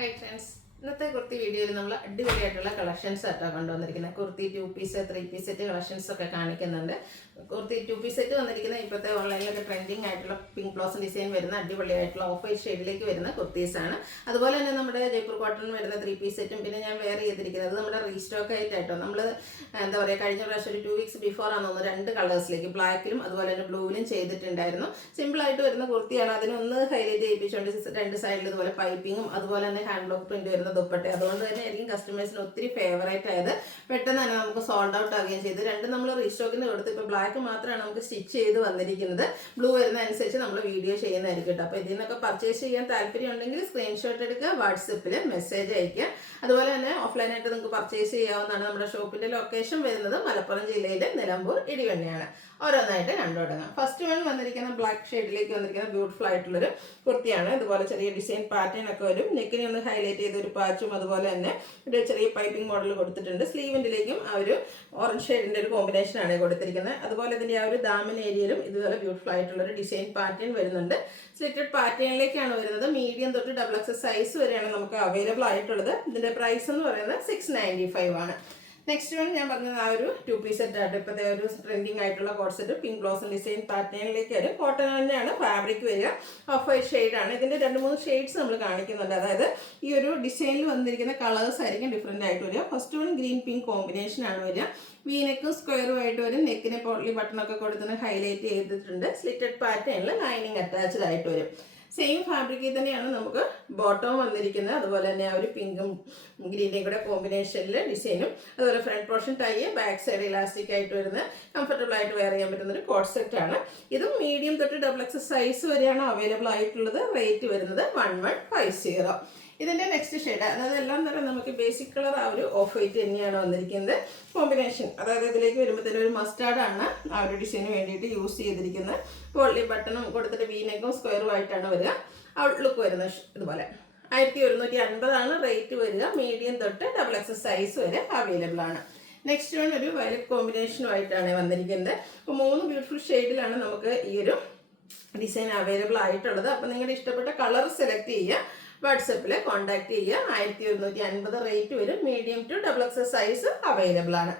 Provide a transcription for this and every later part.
Hi friends. ഇന്നത്തെ കുർത്തി വീഡിയോയിൽ നമ്മൾ അടിപൊളിയായിട്ടുള്ള കളക്ഷൻസ് ആയിട്ടാണ് കൊണ്ടുവന്നിരിക്കുന്നത്. Kurti 2 piece 3 piece set collections ഒക്കെ കാണിക്കുന്നുണ്ട്. കുർത്തി 2 പീസ് സെറ്റ് വന്നിരിക്കുന്നത് ഇപ്പോഴത്തെ ഓൺലൈനിലൊക്കെ ട്രെൻഡിങ് ആയിട്ടുള്ള പിങ്ക് ബ്ലൗസ് ഡിസൈൻ വരുന്ന അടിപൊളിയായിട്ടുള്ള ഓഫ് വൈറ്റ് ഷെയ്ഡിലേക്ക് വരുന്ന കുർത്തീസാണ്. അതുപോലെ തന്നെ നമ്മുടെ ജയ്പൂർ കോട്ടൺ വരുന്ന 3 പീസ് സെറ്റും പിന്നെ ഞാൻ വെയർ ചെയ്തിരിക്കുന്നത് നമ്മുടെ റീസ്റ്റോക്ക് ആയിട്ടോ നമ്മൾ എന്താ പറയുക കഴിഞ്ഞ പ്രാവശ്യം ഒരു 2 വീക്സ് ബിഫോർ ആണെന്ന് തോന്നുന്നു 2 കളേഴ്സിലേക്ക് ബ്ലാക്കിലും അതുപോലെ തന്നെ ബ്ലൂവിലും ചെയ്തിട്ടുണ്ടായിരുന്നു. സിമ്പിളായിട്ട് വരുന്ന കുർത്തിയാണ്. അതിനൊന്ന് ഹൈലൈറ്റ് ചെയ്യിപ്പിച്ചുകൊണ്ട് 2 സൈഡിൽ ഇതുപോലെ പൈപ്പിങ്ങും അതുപോലെ തന്നെ ഹാൻഡ് ബ്ലോക്ക് പ്രിന്റ് വരുന്ന ദുപ്പട്ട. അതുകൊണ്ട് തന്നെ ആയിരിക്കും കസ്റ്റമേഴ്സിന് ഒത്തിരി ഫേവറേറ്റ് ആയത്. പെട്ടെന്ന് തന്നെ നമുക്ക് സോൾഡ് ഔട്ട് ആവുകയും ചെയ്തു. രണ്ടും നമ്മൾ റീസ്റ്റോക്കിന് കൊടുത്ത് ഇപ്പോൾ ബ്ലാക്ക് മാത്രമാണ് നമുക്ക് സ്റ്റിച്ച് ചെയ്ത് വന്നിരിക്കുന്നത്. ബ്ലൂ വരുന്ന അനുസരിച്ച് നമ്മൾ വീഡിയോ ചെയ്യുന്നതായിരിക്കും കേട്ടോ. അപ്പോൾ ഇതിൽ നിന്നൊക്കെ പർച്ചേസ് ചെയ്യാൻ താല്പര്യം ഉണ്ടെങ്കിൽ സ്ക്രീൻഷോട്ട് എടുക്കുക, വാട്സപ്പിൽ മെസ്സേജ് അയക്കുക. അതുപോലെ തന്നെ ഓഫ്ലൈനായിട്ട് നിങ്ങൾക്ക് പർച്ചേസ് ചെയ്യാവുന്നതാണ്. നമ്മുടെ ഷോപ്പിൻ്റെ ലൊക്കേഷൻ വരുന്നത് മലപ്പുറം ജില്ലയിലെ നിലമ്പൂർ ഇടിവണ്ണിയാണ്. ഓരോന്നായിട്ട് കണ്ടു തുടങ്ങാം. ഫസ്റ്റ് വൺ വന്നിരിക്കുന്ന ബ്ലാക്ക് ഷെയ്ഡിലേക്ക് വന്നിരിക്കുന്ന ബ്യൂട്ടിഫുൾ ആയിട്ടുള്ളൊരു കുർത്തിയാണ്. ഇതുപോലെ ചെറിയ ഡിസൈൻ പാറ്റേൺ ഒക്കെ വരും. നെക്കിനെ ഒന്ന് ഹൈലൈറ്റ് ചെയ്ത ഒരു പാച്ചും അതുപോലെ തന്നെ ഒരു ചെറിയ പൈപ്പിംഗ് മോഡൽ കൊടുത്തിട്ടുണ്ട്. സ്ലീവിൻ്റിലേക്കും ആ ഒരു ഓറഞ്ച് ഷെയ്ഡിൻ്റെ ഒരു കോമ്പിനേഷനാണ് കൊടുത്തിരിക്കുന്നത്. അതുപോലെ ഇതിൻ്റെ ആ ഒരു ദാമൻ ഏരിയയിലും ഇതുപോലെ ബ്യൂട്ടിഫുൾ ആയിട്ടുള്ളൊരു ഡിസൈൻ പാറ്റേൺ വരുന്നുണ്ട്. സ്ലിറ്റഡ് പാറ്റേണിലേക്കാണ് വരുന്നത്. മീഡിയം തൊട്ട് XXL സൈസ് വരെയാണ് നമുക്ക് അവൈലബിൾ ആയിട്ടുള്ളത്. ഇതിൻ്റെ പ്രൈസ് എന്ന് പറയുന്നത് 695 ആണ്. നെക്സ്റ്റ് വൺ ഞാൻ പറഞ്ഞത് ആ ഒരു 2 പീസ് സെറ്റ് ആയിട്ട് ഇപ്പോഴത്തെ ഒരു ട്രെൻഡിങ് ആയിട്ടുള്ള coat set pink blouse design പാറ്റേണിലേക്ക് വരും. കോട്ടൺ തന്നെയാണ് ഫാബ്രിക് വരിക. ഓഫ് വൈറ്റ് ഷെയ്ഡാണ്. ഇതിൻ്റെ 2-3 ഷെയ്ഡ്സ് നമ്മൾ കാണിക്കുന്നുണ്ട്. അതായത് ഈ ഒരു ഡിസൈനിൽ വന്നിരിക്കുന്ന കളേഴ്സ് ആയിരിക്കും ഡിഫറെൻ്റ് ആയിട്ട് വരിക. First one green pink combination ആണ് വരിക. വീനെക്കും സ്ക്വയറും ആയിട്ട് വരും. നെക്കിനെ പോളി ബട്ടണൊക്കെ കൊടുത്തിന് ഹൈലൈറ്റ് ചെയ്തിട്ടുണ്ട്. സ്ലിറ്റഡ് പാറ്റേണിൽ ലൈനിങ് അറ്റാച്ച്ഡ് ആയിട്ട് വരും. സെയിം ഫാബ്രിക്കിൽ തന്നെയാണ് നമുക്ക് ബോട്ടം വന്നിരിക്കുന്നത്. അതുപോലെ തന്നെ ആ ഒരു പിങ്കും ഗ്രീൻ്റെയും കൂടെ കോമ്പിനേഷനിൽ ഡിസൈനും അതുപോലെ front portion tie back side elastic ആയിട്ട് വരുന്ന കംഫർട്ടബിൾ ആയിട്ട് വെയർ ചെയ്യാൻ പറ്റുന്ന ഒരു കോട്ട് സെറ്റാണ്. ഇതും മീഡിയം തൊട്ട് XXL സൈസ് വരെയാണ് അവൈലബിൾ ആയിട്ടുള്ളത്. റേറ്റ് വരുന്നത് 1150. ഇതിൻ്റെ നെക്സ്റ്റ് ഷെയ്ഡ് അതായത് എല്ലാം തന്നെ നമുക്ക് ബേസിക് കളർ ആ ഒരു ഓഫ് വൈറ്റ് തന്നെയാണ് വന്നിരിക്കുന്നത്. കോമ്പിനേഷൻ അതായത് ഇതിലേക്ക് വരുമ്പോഴത്തേനും ഒരു മസ്റ്റാർഡാണ് ആ ഒരു ഡിസൈന് വേണ്ടിയിട്ട് യൂസ് ചെയ്തിരിക്കുന്നത്. പോളി ബട്ടണും കൊടുത്തിട്ട് വീനെക്കും സ്ക്വയറും ആയിട്ടാണ് വരിക. ഔട്ട്ലുക്ക് വരുന്നത് ഇതുപോലെ 1150 ആണ് റേറ്റ് വരിക. മീഡിയം തൊട്ട് XXL സൈസ് വരെ അവൈലബിൾ ആണ്. നെക്സ്റ്റ് വൺ ഒരു വയലറ്റ് കോമ്പിനേഷനുമായിട്ടാണ് വന്നിരിക്കുന്നത്. അപ്പോൾ 3 ബ്യൂട്ടിഫുൾ ഷെയ്ഡിലാണ് നമുക്ക് ഈ ഒരു ഡിസൈൻ അവൈലബിൾ ആയിട്ടുള്ളത്. അപ്പോൾ നിങ്ങളുടെ ഇഷ്ടപ്പെട്ട കളർ സെലക്ട് ചെയ്യുക, വാട്സപ്പിൽ കോൺടാക്ട് ചെയ്യുക. 1150 റേറ്റ് വരും. Medium to XXL size available ആണ്.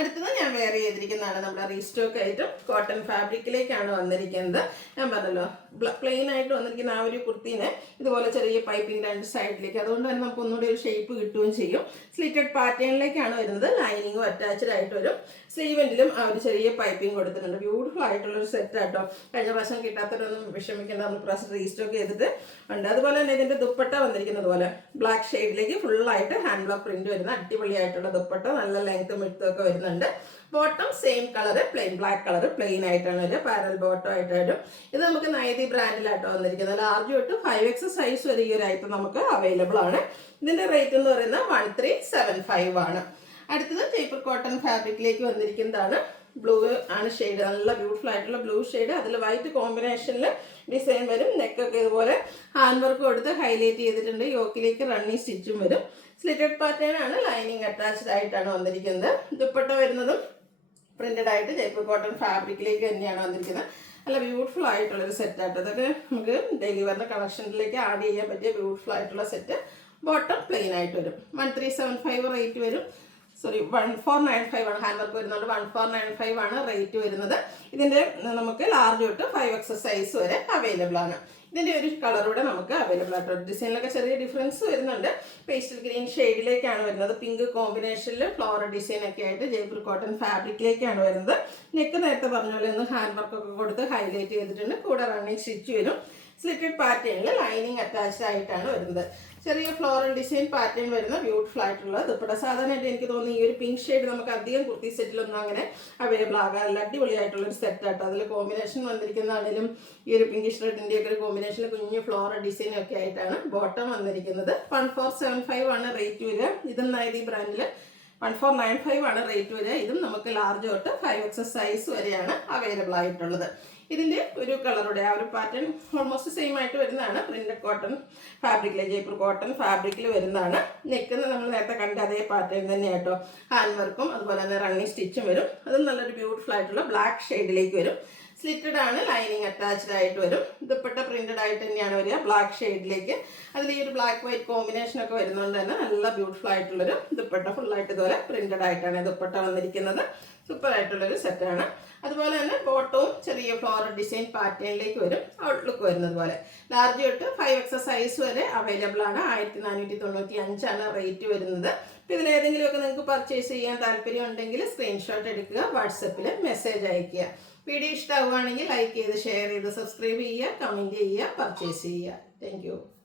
അടുത്തത് ഞാൻ വെയർ ചെയ്തിരിക്കുന്നതാണ് നമ്മുടെ റീസ്റ്റോക്ക് ആയിട്ടും കോട്ടൺ ഫാബ്രിക്കിലേക്കാണ് വന്നിരിക്കുന്നത്. ഞാൻ പറഞ്ഞല്ലോ പ്ലെയിൻ ആയിട്ട് വന്നിരിക്കുന്ന ആ ഒരു കുർത്തീനെ ഇതുപോലെ ചെറിയ പൈപ്പിംഗ് 2 സൈഡിലേക്ക്, അതുകൊണ്ട് തന്നെ നമുക്ക് ഒന്നുകൂടി ഒരു ഷേപ്പ് കിട്ടുകയും ചെയ്യും. സ്ലിറ്റഡ് പാറ്റേണിലേക്കാണ് വരുന്നത്. ലൈനിങ്ങും അറ്റാച്ച്ഡ് ആയിട്ട് വരും. സ്ലീവെൻറ്റിലും ആ ഒരു ചെറിയ പൈപ്പിംഗ് കൊടുത്തിട്ടുണ്ട്. ബ്യൂട്ടിഫുൾ ആയിട്ടുള്ളൊരു സെറ്റ് ആട്ടോ. കഴിഞ്ഞ പ്രാവശ്യം കിട്ടാത്തവരൊന്നും വിഷമിക്കേണ്ട, നമ്മൾ പ്രാവശ്യം റീസ്റ്റോക്ക് ചെയ്തിട്ട് ഉണ്ട്. അതുപോലെ തന്നെ ഇതിൻ്റെ ദുപ്പട്ട വന്നിരിക്കുന്നത് പോലെ ബ്ലാക്ക് ഷെയ്ഡിലേക്ക് ഫുള്ളായിട്ട് ഹാൻഡ് ബ്ലോക്ക് പ്രിന്റ് വരുന്ന അടിപൊളിയായിട്ടുള്ള ദുപ്പട്ട, നല്ല ലെങ്ത്തും വിഡ്ത്തും ഒക്കെ വരുന്നുണ്ട്. Bottom same colour plain black colour plain ആയിട്ടാണ് വരിക. പാരൽ ബോട്ടം ആയിട്ട് വരും. ഇത് നമുക്ക് നൈതി ബ്രാൻഡിലാട്ടോ വന്നിരിക്കുന്നത്. ലാർജ് തൊട്ട് 5XL സൈസ് വരെ ഈ ഒരു ഐറ്റം നമുക്ക് അവൈലബിൾ ആണ്. ഇതിൻ്റെ റേറ്റ് എന്ന് പറയുന്നത് 1375 ആണ്. അടുത്തത് ജയ്പൂർ കോട്ടൺ ഫാബ്രിക്കിലേക്ക് വന്നിരിക്കുന്നതാണ്. ബ്ലൂ ആണ് ഷെയ്ഡ്, നല്ല ബ്യൂട്ടിഫുൾ ആയിട്ടുള്ള ബ്ലൂ ഷെയ്ഡ്. അതിൽ വൈറ്റ് കോമ്പിനേഷനിൽ ഡിസൈൻ വരും. നെക്കൊക്കെ ഇതുപോലെ ഹാൻഡ് വർക്ക് കൊടുത്ത് ഹൈലൈറ്റ് ചെയ്തിട്ടുണ്ട്. യോക്കിലേക്ക് റണ്ണിങ് സ്റ്റിച്ചും വരും. സ്ലിറ്റഡ് പാറ്റേൺ ആണ്. ലൈനിങ് അറ്റാച്ച്ഡ് ആയിട്ടാണ് വന്നിരിക്കുന്നത്. ദുപ്പട്ട വരുന്നതും പ്രിന്റഡ് ആയിട്ട് ജയ്പൂർ കോട്ടൺ ഫാബ്രിക്കിലേക്ക് തന്നെയാണ് വന്നിരിക്കുന്നത്. നല്ല ബ്യൂട്ടിഫുൾ ആയിട്ടുള്ളൊരു സെറ്റായിട്ട് അതൊക്കെ നമുക്ക് ഡെയിലി വരുന്ന കളക്ഷനിലേക്ക് ആഡ് ചെയ്യാൻ പറ്റിയ ബ്യൂട്ടിഫുൾ ആയിട്ടുള്ള സെറ്റ്. ബോട്ടം പ്ലെയിൻ ആയിട്ട് വരും. 1375 റേറ്റ് വരും. 1495 ആണ്. ഹാൻഡ് വർക്ക് വരുന്നുണ്ട്. 1495 ആണ് റേറ്റ് വരുന്നത്. ഇതിൻ്റെ നമുക്ക് ലാർജ് തൊട്ട് 5XL സൈസ് വരെ അവൈലബിൾ ആണ്. ഇതിൻ്റെ ഒരു കളറൂടെ നമുക്ക് അവൈലബിൾ ആയിട്ട് ഡിസൈനിലൊക്കെ ചെറിയ ഡിഫറൻസ് വരുന്നുണ്ട്. പേസ്റ്റൽ ഗ്രീൻ ഷെയ്ഡിലേക്കാണ് വരുന്നത്. പിങ്ക് കോമ്പിനേഷനിൽ ഫ്ലോറൽ ഡിസൈൻ ഒക്കെ ആയിട്ട് ജയ്പൂർ കോട്ടൺ ഫാബ്രിക്കിലേക്കാണ് വരുന്നത്. നെക്ക് നേരത്തെ പറഞ്ഞ പോലെ ഒന്ന് ഹാൻഡ് വർക്കൊക്കെ കൊടുത്ത് ഹൈലൈറ്റ് ചെയ്തിട്ടുണ്ട്. കൂടെ റണ്ണിങ് സ്റ്റിച്ച് വരും. സ്ലിറ്റഡ് പാറ്റേണിൽ ലൈനിങ് അറ്റാച്ച്ഡ് ആയിട്ടാണ് വരുന്നത്. ചെറിയ ഫ്ലോറൽ ഡിസൈൻ പാറ്റേൺ വരുന്ന ബ്യൂട്ടിഫുൾ ആയിട്ടുള്ള ദുപ്പട്ട. സാധാരണയായിട്ട് എനിക്ക് തോന്നുന്നു ഈ ഒരു പിങ്ക് ഷെയ്ഡ് നമുക്ക് അധികം കുർത്തി സെറ്റിലൊന്നും അങ്ങനെ അവൈലബിൾ ആകാറില്ല. അടിപൊളിയായിട്ടുള്ളൊരു സെറ്റാട്ടോ. അതിൽ കോമ്പിനേഷൻ വന്നിരിക്കുന്നതാണെങ്കിലും ഈ ഒരു പിങ്കിഷ് റെഡിൻ്റെ ഒക്കെ ഒരു കോമ്പിനേഷനിൽ കുഞ്ഞ് ഫ്ലോറൽ ഡിസൈൻ ഒക്കെ ആയിട്ടാണ് ബോട്ടം വന്നിരിക്കുന്നത്. 1475 ആണ് റേറ്റ് വരിക. ഇതും നൈതി ബ്രാൻഡിൽ 1495 ആണ് റേറ്റ് വരിക. ഇതും നമുക്ക് ലാർജ് തൊട്ട് 5XL സൈസ് വരെയാണ് അവൈലബിൾ ആയിട്ടുള്ളത്. ഇതിൻ്റെ ഒരു കളറുടെ ആ ഒരു പാറ്റേൺ ഓൾമോസ്റ്റ് സെയിം ആയിട്ട് വരുന്നതാണ്. പ്രിന്റഡ് കോട്ടൺ ഫാബ്രിക്കിൽ ജയ്പൂർ കോട്ടൺ ഫാബ്രിക്കിൽ വരുന്നതാണ്. നെക്കുന്ന നമ്മൾ നേരത്തെ കണ്ട അതേ പാറ്റേൺ തന്നെയാട്ടോ. ഹാൻഡ് വർക്കും അതുപോലെ തന്നെ റണ്ണിങ് സ്റ്റിച്ചും വരും. അതും നല്ലൊരു ബ്യൂട്ടിഫുൾ ആയിട്ടുള്ള ബ്ലാക്ക് ഷെയ്ഡിലേക്ക് വരും. സ്ലിറ്റഡ് ആണ്, ലൈനിങ് അറ്റാച്ച്ഡ് ആയിട്ട് വരും. ദുപ്പട്ട പ്രിന്റഡ് ആയിട്ട് തന്നെയാണ് വരിക, ബ്ലാക്ക് ഷെയ്ഡിലേക്ക്. അതിൽ ഈ ഒരു ബ്ലാക്ക് വൈറ്റ് കോമ്പിനേഷൻ ഒക്കെ വരുന്നതുകൊണ്ട് തന്നെ നല്ല ബ്യൂട്ടിഫുൾ ആയിട്ടുള്ളൊരു ദുപ്പട്ട. ഫുള്ളായിട്ട് ഇതുപോലെ പ്രിന്റഡ് ആയിട്ടാണ് ദുപ്പട്ട വന്നിരിക്കുന്നത്. സൂപ്പർ ആയിട്ടുള്ളൊരു സെറ്റാണ്. അതുപോലെ തന്നെ ബോട്ടവും ചെറിയ ഫ്ലോറൽ ഡിസൈൻ പാറ്റേണിലേക്ക് വരും. ഔട്ട്ലുക്ക് വരുന്നത് പോലെ ലാർജ് തൊട്ട് 5XS സൈസ് വരെ അവൈലബിൾ ആണ്. 1495 റേറ്റ് വരുന്നത്. അപ്പോൾ ഇതിലേതെങ്കിലുമൊക്കെ നിങ്ങൾക്ക് പർച്ചേസ് ചെയ്യാൻ താല്പര്യം ഉണ്ടെങ്കിൽ സ്ക്രീൻഷോട്ട് എടുക്കുക, വാട്സപ്പിൽ മെസ്സേജ് അയയ്ക്കുക. വീഡിയോ ഇഷ്ടമാവുകയാണെങ്കിൽ ലൈക്ക് ചെയ്ത് ഷെയർ ചെയ്ത് സബ്സ്ക്രൈബ് ചെയ്യുക, കമൻറ്റ് ചെയ്യുക, പർച്ചേസ് ചെയ്യുക. താങ്ക്